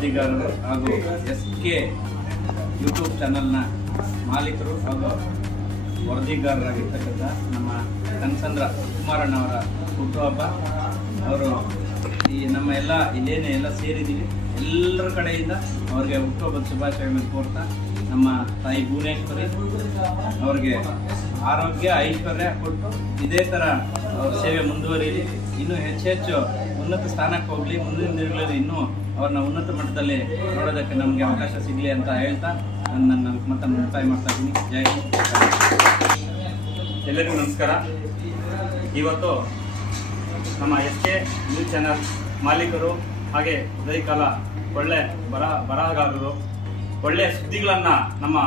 ವರದಿಗಾರರು ಹಾಗೂ SK YouTube ಚಾನಲ್ನ ಮಾಲೀಕರು ಹಾಗೂ ವರದಿಗಾರರಾಗಿರ್ತಕ್ಕಂಥ ನಮ್ಮ ಕನಸಂದ್ರ ಕುಮಾರಣ್ಣವರ ಹುಟ್ಟುಹಬ್ಬ. ಅವರು ಈ ನಮ್ಮ ಇಲ್ಲೇನೇ ಸೇರಿದ್ದೀವಿ, ಎಲ್ಲರ ಕಡೆಯಿಂದ ಅವ್ರಿಗೆ ಹುಟ್ಟುಹಬ್ಬದ ಶುಭಾಶಯಗಳನ್ನು ಕೋರ್ತಾ, ನಮ್ಮ ತಾಯಿ ಭುವನೇಶ್ವರಿ ಅವ್ರಿಗೆ ಆರೋಗ್ಯ ಐಶ್ವರ್ಯ ಕೊಟ್ಟು ಇದೇ ಥರ ಅವ್ರ ಸೇವೆ ಮುಂದುವರಿಯಲಿ, ಇನ್ನೂ ಹೆಚ್ಚು ಉನ್ನತ ಸ್ಥಾನಕ್ಕೆ ಹೋಗಲಿ, ಮುಂದಿನ ದಿನಗಳಲ್ಲಿ ಇನ್ನೂ ಅವ್ರನ್ನ ಉನ್ನತ ಮಟ್ಟದಲ್ಲಿ ನೋಡೋದಕ್ಕೆ ನಮಗೆ ಅವಕಾಶ ಸಿಗಲಿ ಅಂತ ಹೇಳ್ತಾ ನನ್ನ ಮತ್ತೆ ಮುಕ್ತಾಯ ಮಾಡ್ತಾ ಇದ್ದೀನಿ. ಜೈ ಹಿಂದ್. ಎಲ್ಲರಿಗೂ ನಮಸ್ಕಾರ. ಇವತ್ತು ನಮ್ಮ SK ನ್ಯೂಸ್ ಚಾನಲ್ ಮಾಲೀಕರು ಹಾಗೆ ಉದಯಕಾಲ ಒಳ್ಳೆ ಬರಹಗಾರರು ಒಳ್ಳೆಯ ಸುದ್ದಿಗಳನ್ನು ನಮ್ಮ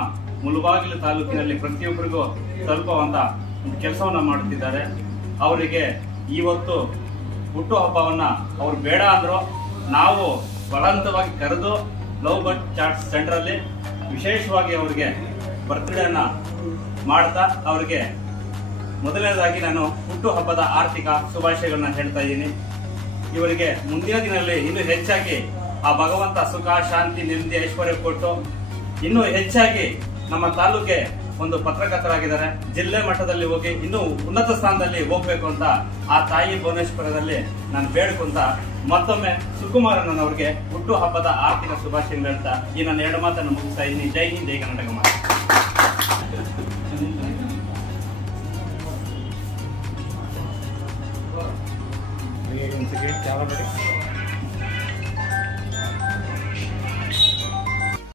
ಮುಳಬಾಗಿಲು ತಾಲೂಕಿನಲ್ಲಿ ಪ್ರತಿಯೊಬ್ಬರಿಗೂ ತಲುಪುವಂಥ ಒಂದು ಕೆಲಸವನ್ನು ಮಾಡುತ್ತಿದ್ದಾರೆ. ಅವರಿಗೆ ಇವತ್ತು ಹುಟ್ಟುಹಬ್ಬವನ್ನು ಅವ್ರು ಬೇಡ ಅಂದರು, ನಾವು ಬಲವಂತವಾಗಿ ಕರೆದು ಲವ್ ಬರ್ಡ್ ಚಾಟ್ಸ್ ಸೆಂಟ್ರಲ್ಲಿ ವಿಶೇಷವಾಗಿ ಅವರಿಗೆ ಬರ್ತ್ಡೇನ ಮಾಡ್ತಾ ಅವರಿಗೆ ಮೊದಲನೇದಾಗಿ ನಾನು ಹುಟ್ಟುಹಬ್ಬದ ಆರ್ಥಿಕ ಶುಭಾಶಯಗಳನ್ನ ಹೇಳ್ತಾ ಇದ್ದೀನಿ. ಇವರಿಗೆ ಮುಂದಿನ ದಿನದಲ್ಲಿ ಇನ್ನೂ ಹೆಚ್ಚಾಗಿ ಆ ಭಗವಂತ ಸುಖ ಶಾಂತಿ ನೆಮ್ಮದಿ ಐಶ್ವರ್ಯ ಕೊಟ್ಟು ಇನ್ನೂ ಹೆಚ್ಚಾಗಿ ನಮ್ಮ ತಾಲೂಕೆ ಒಂದು ಪತ್ರಕರ್ತರಾಗಿದ್ದಾರೆ, ಜಿಲ್ಲೆ ಮಟ್ಟದಲ್ಲಿ ಹೋಗಿ ಇನ್ನೂ ಉನ್ನತ ಸ್ಥಾನದಲ್ಲಿ ಹೋಗ್ಬೇಕು ಅಂತ ಆ ತಾಯಿ ಭುವನೇಶ್ವರದಲ್ಲಿ ನಾನು ಬೇಡ್ಕೊಂತ ಮತ್ತೊಮ್ಮೆ ಸುಕುಮಾರಣ್ಣನವ್ರಿಗೆ ಹುಟ್ಟುಹಬ್ಬದ ಆರ್ಥಿಕ ಶುಭಾಶಯಗಳು ಹೇಳ್ತಾ ಈ ನನ್ನ 2 ಮಾತನ್ನು ಮುಗಿಸ್ತಾ ಇದ್ದೀನಿ. ಜೈ ಹಿಂದ್, ಜೈ ಕರ್ನಾಟಕ ಮಾತು. क्या